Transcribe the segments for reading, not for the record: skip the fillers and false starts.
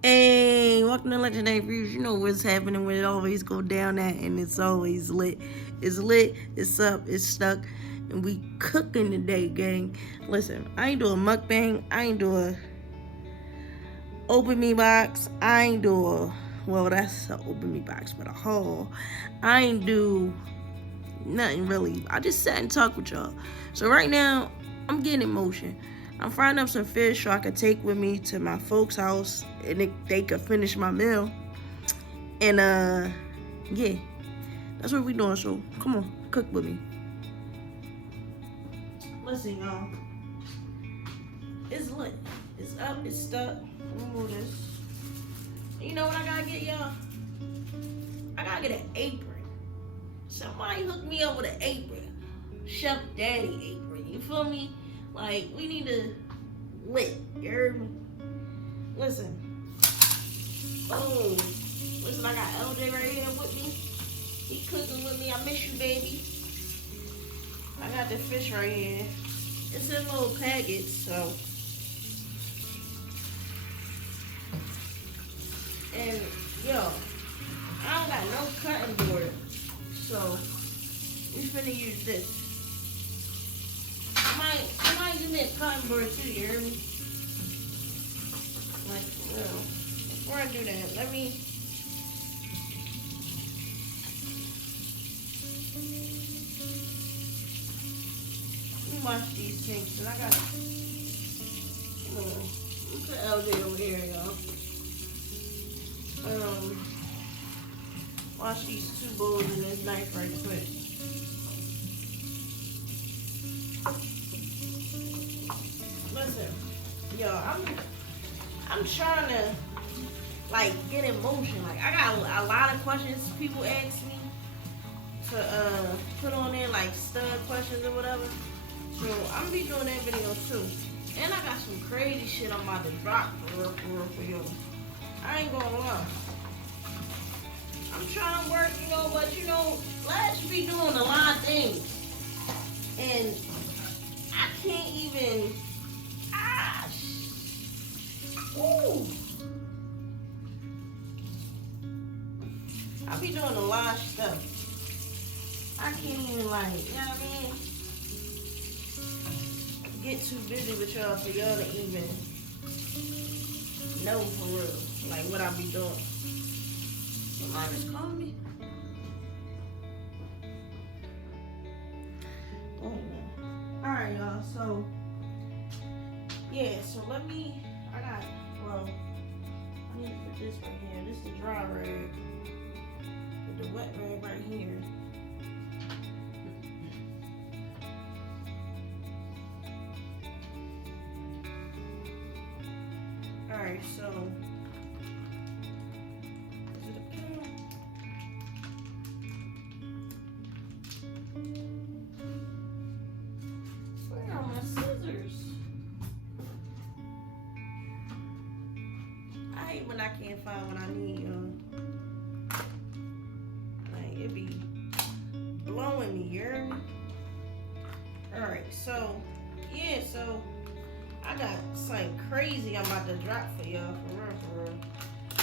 Hey, welcome to Legendary Views. You know what's happening when it always go down at, and it's always lit. It's lit, it's up, it's stuck, and we cooking today, gang. Listen, I ain't do a mukbang. I ain't do a open me box. I ain't do a, well, that's an open me box, but a haul. I ain't do nothing really. I just sat and talked with y'all. So right now, I'm getting in motion. I'm frying up some fish so I could take with me to my folks' house and they could finish my meal. And yeah, that's what we doing. So come on, cook with me. Listen, y'all, it's lit. It's up. It's stuck. Let me move this. You know what I gotta get, y'all? I gotta get an apron. Somebody hook me up with an apron. Chef Daddy apron. You feel me? Like, we need to lit. You heard me? Listen. Oh. Listen, I got LJ right here with me. He cooking with me. I miss you, baby. I got the fish right here. It's in a little package, so. And, yo, I don't got no cutting board. So, we finna use this. Somebody give me a cotton board too, you hear me? Like, for real. Before I do that, let me wash these things. And I got, put LJ over here, y'all. Wash these two bowls in this knife right quick. Listen, yo, I'm trying to like get in motion. Like I got a lot of questions people ask me to put on there, like stud questions or whatever. So I'm gonna be doing that video too. And I got some crazy shit I'm about to drop for real for you. I ain't gonna lie. I'm trying to work, but Flash be doing a lot of things. And I can't even ooh. I be doing a lot of stuff. I can't even you know what I mean? Get too busy with y'all for y'all to even know for real, like what I be doing. Somebody just call me. Oh no. Alright y'all, so yeah, so I need to put this right here. This is the dry rag. Put the wet rag right here. Alright, so where are my scissors? I hate when I can't find what I need, like it be blowing me, you hear me? Alright, so yeah, so I got something crazy I'm about to drop for y'all, for real.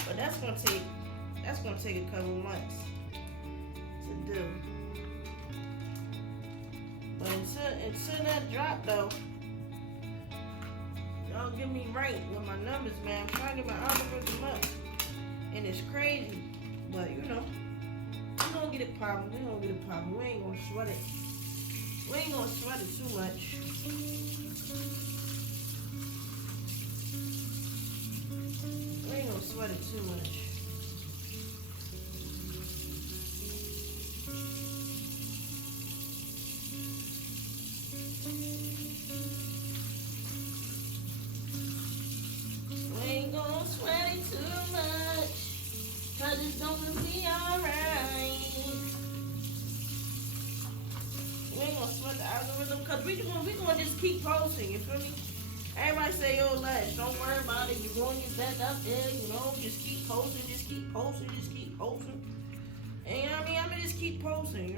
But that's gonna take a couple months to do. But until that drop though, y'all get me right with my numbers, man. I'm trying to get my algorithm up. And it's crazy. But we gonna get it popping. We ain't gonna sweat it. We ain't gonna sweat it too much. We ain't gonna sweat it too much. We ain't gonna sweat it too much, 'cause it's gonna be alright. We ain't gonna sweat the algorithm, 'cause we gonna just keep posting, you feel me? Everybody say, yo, Lash, don't worry about it. You're going your best out there, just keep posting. And you know what I mean? I'm gonna just keep posting,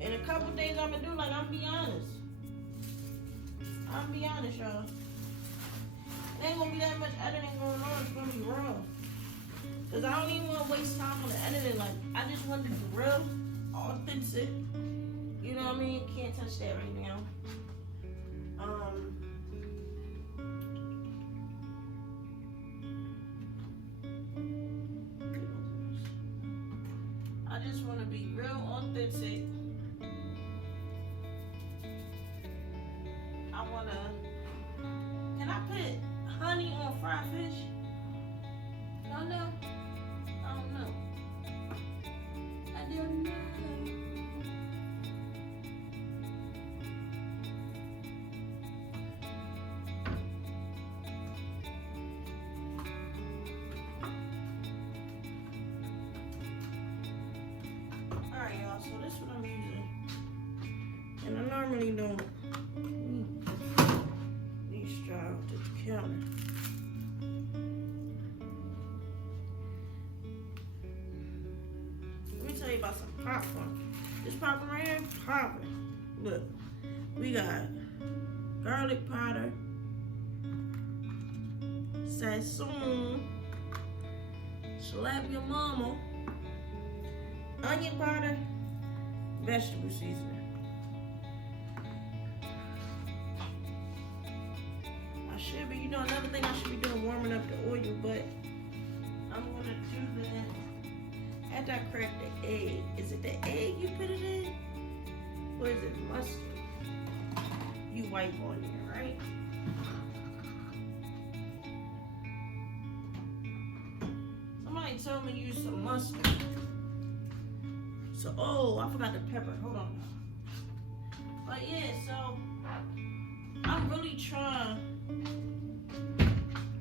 In a couple days, I'm gonna do, I'm gonna be honest. y'all. There ain't gonna be that much editing going on. It's gonna be raw. Cause I don't even want to waste time on the editing. Like, I just want to be real, authentic. You know what I mean? Can't touch that right now. I just want to be real, authentic. I want to. Can I put honey on fried fish? Y'all know? I don't know. I don't know. Alright, y'all, so this is what I'm using. And I normally don't these straws at the counter. Tell you about some popcorn. This popcorn right here, popping. Look, we got garlic powder, Sassoon, Slap Your Mama, onion powder, vegetable seasoning. I should be, another thing I should be doing, warming up the oil, but I'm gonna do that. After I crack the egg, is it the egg you put it in? Or is it mustard? You wipe on there, right? Somebody told me to use some mustard. So, oh, I forgot the pepper. Hold on. But yeah, so I'm really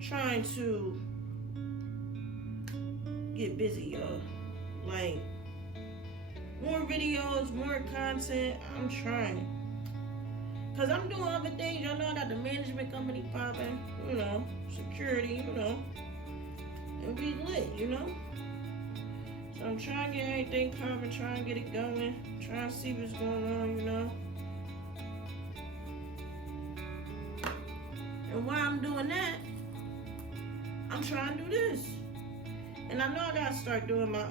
trying to get busy, y'all. Like, more videos, more content. I'm trying. Because I'm doing other things. Y'all know I got the management company popping. Security, And we lit, So I'm trying to get everything popping, trying to get it going. Trying to see what's going on, And while I'm doing that, I'm trying to do this. And I know I gotta start doing my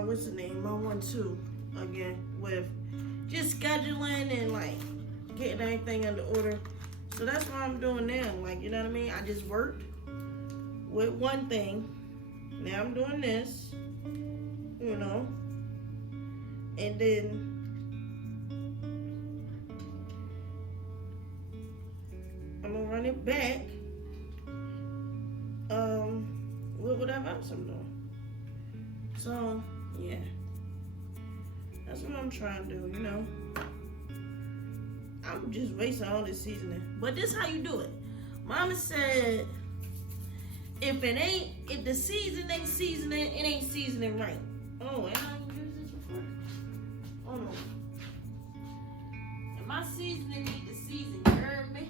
what's the name, my 1-2 again, with just scheduling and like getting everything under order. So that's what I'm doing now. Like, you know what I mean? I just worked with one thing. Now I'm doing this, and then I'm gonna run it back. With whatever else I'm doing. So, yeah. That's what I'm trying to do, I'm just wasting all this seasoning. But this how you do it. Mama said, if the season ain't seasoning, it ain't seasoning right. Oh, and I ain't used this before. Oh no. And my seasoning need to season, you heard me?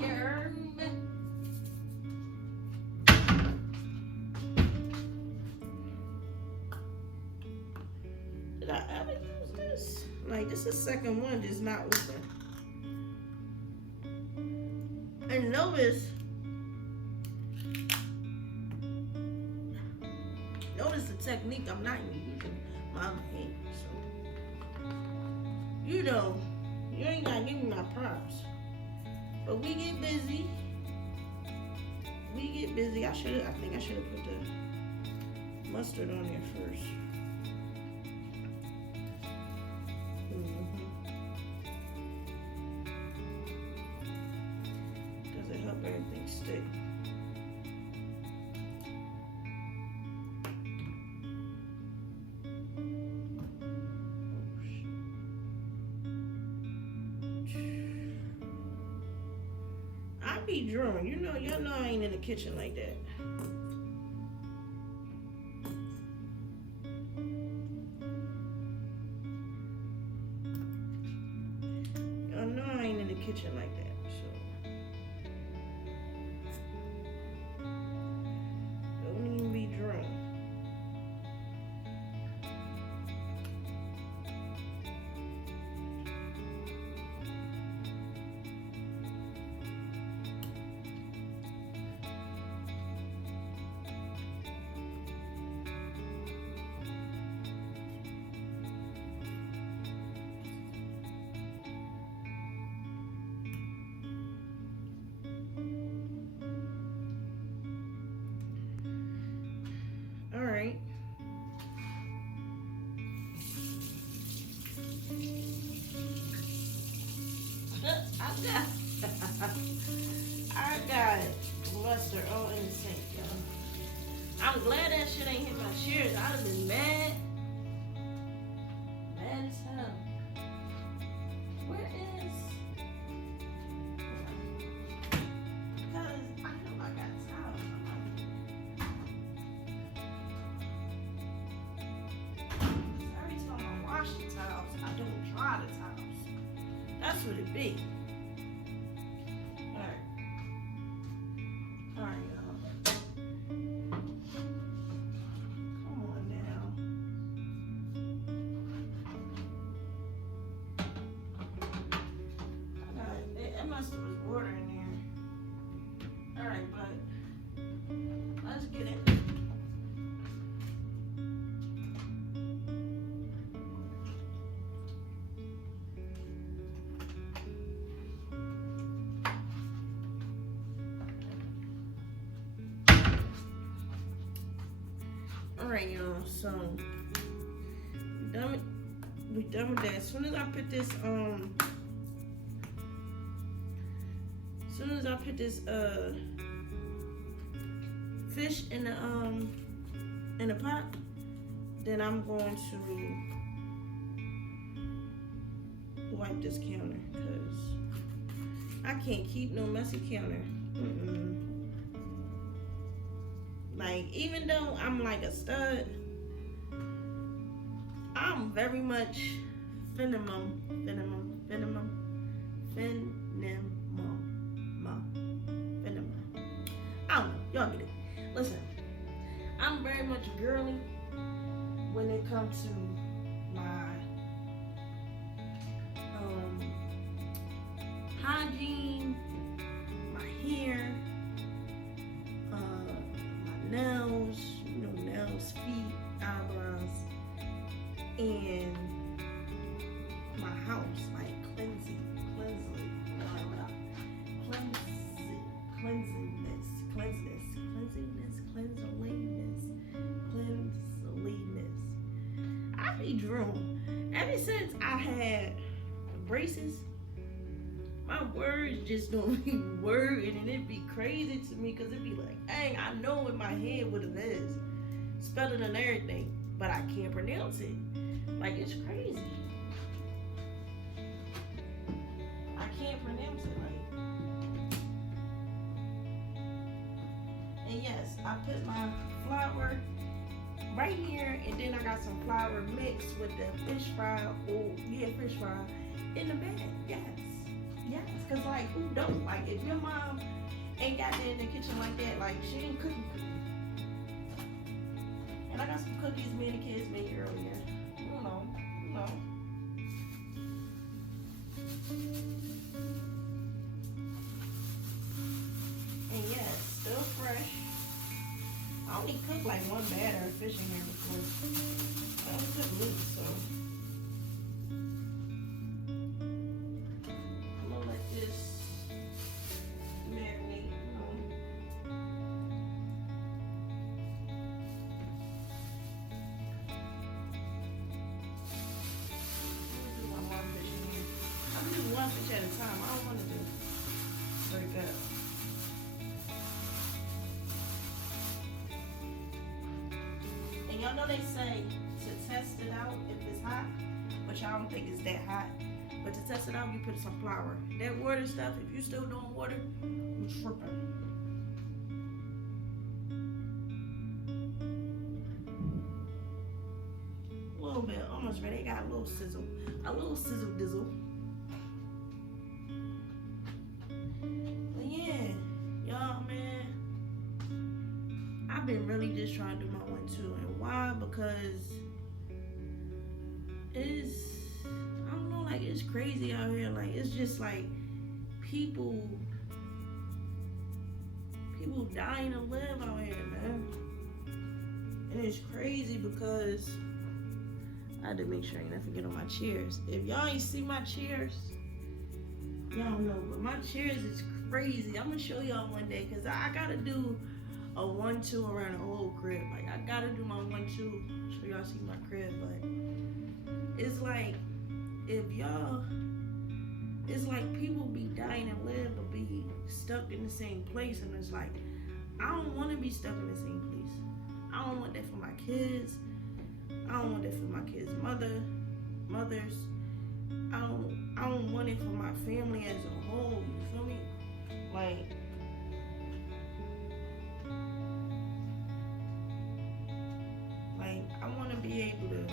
You heard me? Did I ever use this? Like, this is the second one just not open. And notice the technique I'm not even using my other hand. So, you ain't gotta give me my props. But we get busy. I think I should have put the mustard on there first. Does it help everything stick? I be drawing, y'all know I ain't in the kitchen like that. Y'all know I ain't in the kitchen like that, so don't even be drawing. I got mustard all in the sink, y'all. I'm glad that shit ain't hit my shears. I'd have been mad. Mad as hell. Where is... Because I know I got towels. Every time I wash the towels, I don't dry the towels. That's what it be. Alright, y'all, so we done with that. As soon as I put this fish in the pot, then I'm going to wipe this counter because I can't keep no messy counter. Like, even though I'm like a stud, I'm very much minimum. I don't know, y'all get it. Listen, I'm very much girly when it comes to my hygiene, my hair, nails, nails, feet, eyebrows, and my house, like cleanliness, I be drawn. Ever since I had braces, my words just don't be wording, and it be crazy to me because it be like, dang, I know in my head what it is, spelling and everything, but I can't pronounce it. Like, it's crazy. I can't pronounce it right. And yes, I put my flour right here, and then I got some flour mixed with the fish fry, fish fry in the bag. Yes, because like, who don't? Like, if your mom ain't got that in the kitchen like that, like, she ain't cooking. And I got some cookies me and the kids made earlier. You know. And yes, still fresh. I only cooked like one batter of fish in here before. I only cooked loose, so. One fish at a time. I don't want to do break up. And y'all know they say to test it out if it's hot, which I don't think it's that hot. But to test it out, you put some flour. That water stuff, if you still doing water, you tripping. A little bit, almost ready. They got a little sizzle dizzle. I've been really just trying to do my 1-2, and why? Because it's, I don't know, like, it's crazy out here. Like, it's just like people dying to live out here, man. And it's crazy because I had to make sure I ain't forget on my chairs. If y'all ain't see my chairs, y'all don't know, but my chairs is crazy. I'm gonna show y'all one day because I gotta do a 1-2 around the whole crib. Like, I gotta do my 1-2 so y'all see my crib. But it's like, if y'all it's like people be dying and live but be stuck in the same place, and it's like I don't want to be stuck in the same place. I don't want that for my kids. I don't want that for my kids' mothers. I don't want it for my family as a whole. You feel me? Like I want to be able to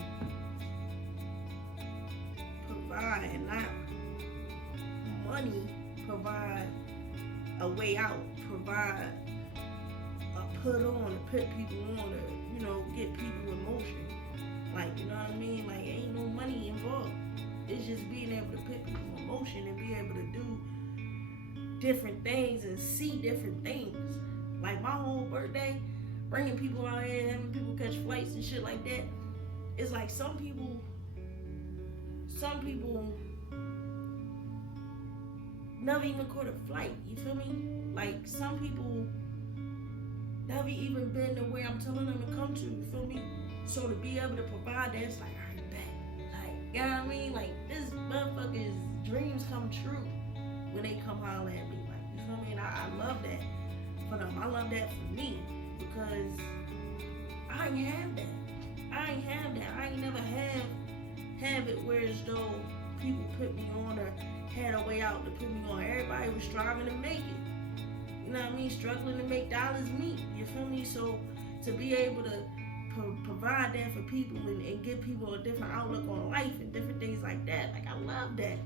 provide, and not money, provide a way out, provide a put on, to put people on, to, you know, get people in motion. Like, you know what I mean? Like, ain't no money involved. It's just being able to put people in motion and be able to do different things and see different things. Like my whole birthday, bringing people out here, having people catch flights and shit like that. It's like some people never even caught a flight. You feel me? Like some people never even been to where I'm telling them to come to. You feel me? So to be able to provide that, it's like, I bet. Like, you know what I mean? Like this motherfucker's dreams come true when they come holler at me. Like, you feel me? And I love that for them. I love that for me because I ain't have that. I ain't never have it where as though people put me on or had a way out to put me on. Everybody was striving to make it. You know what I mean? Struggling to make dollars meet. You feel me? So to be able to provide that for people and give people a different outlook on life and different things like that, like I love that.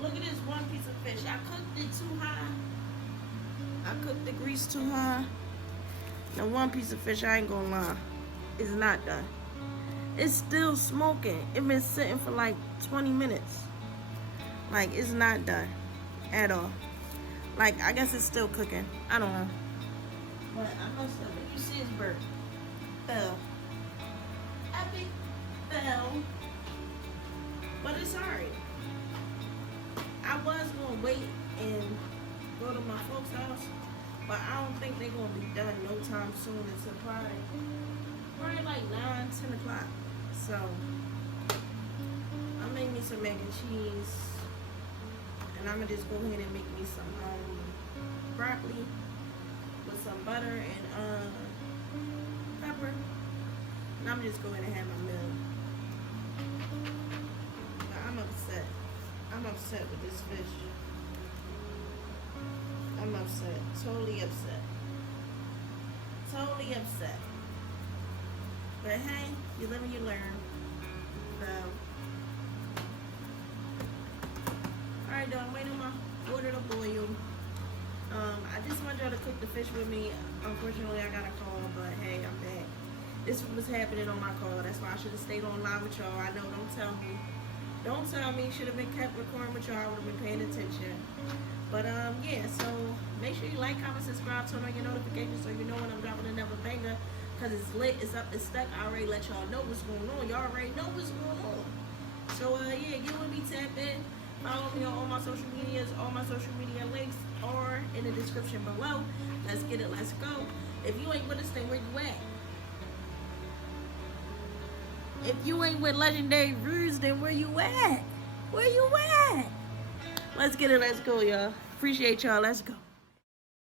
Look at this one piece of fish. I cooked it too high. I cooked the grease too high. Now one piece of fish, I ain't gonna lie, is not done. It's still smoking. It been sitting for like 20 minutes. Like, it's not done at all. Like, I guess it's still cooking. I don't know. But I must have, if you see his bird, fell. Epic fell. But it's alright. I was gonna wait and go to my folks' house, but I don't think they're gonna be done no time soon. It's probably like 9, 10 o'clock. So I made me some mac and cheese, and I'm gonna just go ahead and make me some broccoli with some butter and pepper, and I'm just going to have my meal. But I'm upset. I'm upset with this fish. I'm upset. Totally upset. Totally upset. But hey, you live and you learn. So, alright, though, I'm waiting on my water to boil. I just want y'all to cook the fish with me. Unfortunately, I got a call, but hey, I'm back. This was happening on my call. That's why I should have stayed on live with y'all. I know, don't tell me. Don't tell me. Should have been kept recording with y'all. I would have been paying attention. But yeah, so make sure you like, comment, subscribe, turn on your notifications so you know when I'm dropping another banger. Cause it's lit, it's up, it's stuck. I already let y'all know what's going on. Y'all already know what's going on. So yeah, get with me, tap in. Follow me on all my social medias. All my social media links are in the description below. Let's get it, let's go. If you ain't with us, then where you at? If you ain't with Legendary Ruse, then where you at? Where you at? Let's get it, let's go, y'all. Appreciate y'all, let's go.